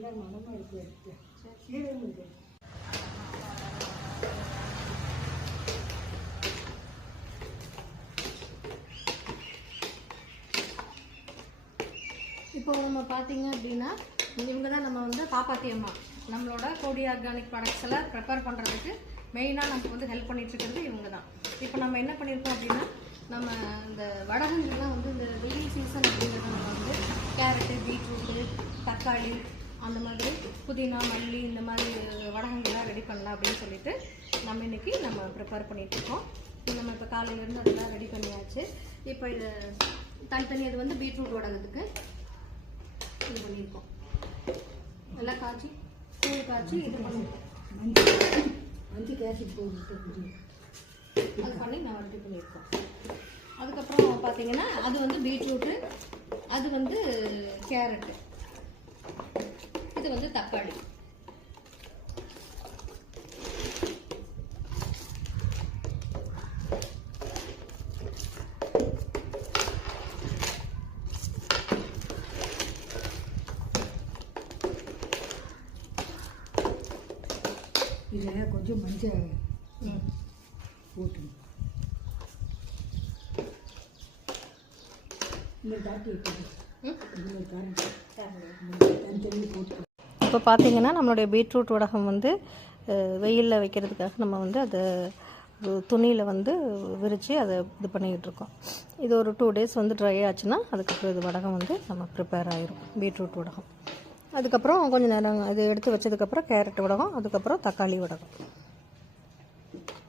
இப்போ நம்ம பார்த்தீங்க அப்படின்னா இவங்க தான் நம்ம வந்து காப்பாத்தி அம்மா நம்மளோட கோடி ஆர்கானிக் ப்ராடக்ட்ஸ் எல்லாம் ப்ரிப்பேர் பண்ணுறதுக்கு மெயினாக நமக்கு வந்து ஹெல்ப் பண்ணிட்டு இருக்கிறது இவங்க தான். இப்போ நம்ம என்ன பண்ணியிருக்கோம் அப்படின்னா நம்ம இந்த வடகங்கள்லாம் வந்து இந்த வெயில் சீசன் அப்படிங்கிறது நம்ம வந்து கேரட்டு, பீட்ரூட்டு, தக்காளி, அந்த மாதிரி புதினா, மல்லி இந்த மாதிரி வடகங்கள்லாம் ரெடி பண்ணலாம் அப்படின்னு சொல்லிட்டு நம்ம இன்றைக்கி நம்ம ப்ரிப்பேர் பண்ணிகிட்ருக்கோம். நம்ம இப்போ காலையிலேருந்து அதெல்லாம் ரெடி பண்ணியாச்சு. இப்போ இது தனித்தனி அது வந்து பீட்ரூட் வடகத்துக்கு இது பண்ணியிருக்கோம். எல்லாம் காய்ச்சி தூள் காய்ச்சி இது பண்ணியிருக்கோம். மஞ்சள் காய்ச்சி போட்டு அது பண்ணி நான் ரெடி பண்ணியிருக்கோம். அதுக்கப்புறம் பார்த்தீங்கன்னா அது வந்து பீட்ரூட்டு, அது வந்து கேரட்டு, இது வந்து தக்காளி. இதில் கொஞ்சம் மஞ்சள் போட்டு இப்போ பார்த்தீங்கன்னா நம்மளுடைய பீட்ரூட் வடகம் வந்து வெயிலில் வைக்கிறதுக்காக நம்ம வந்து அதை துணியில் வந்து விரித்து அதை இது பண்ணிக்கிட்டு இருக்கோம். இது ஒரு 2 days வந்து ட்ரை ஆச்சுன்னா அதுக்கப்புறம் இது வடகம் வந்து நம்ம ப்ரிப்பேர் ஆகிரும், பீட்ரூட் வடகம். அதுக்கப்புறம் கொஞ்சம் நேரம் இது எடுத்து வச்சதுக்கப்புறம் கேரட் வடகம், அதுக்கப்புறம் தக்காளி வடகம்.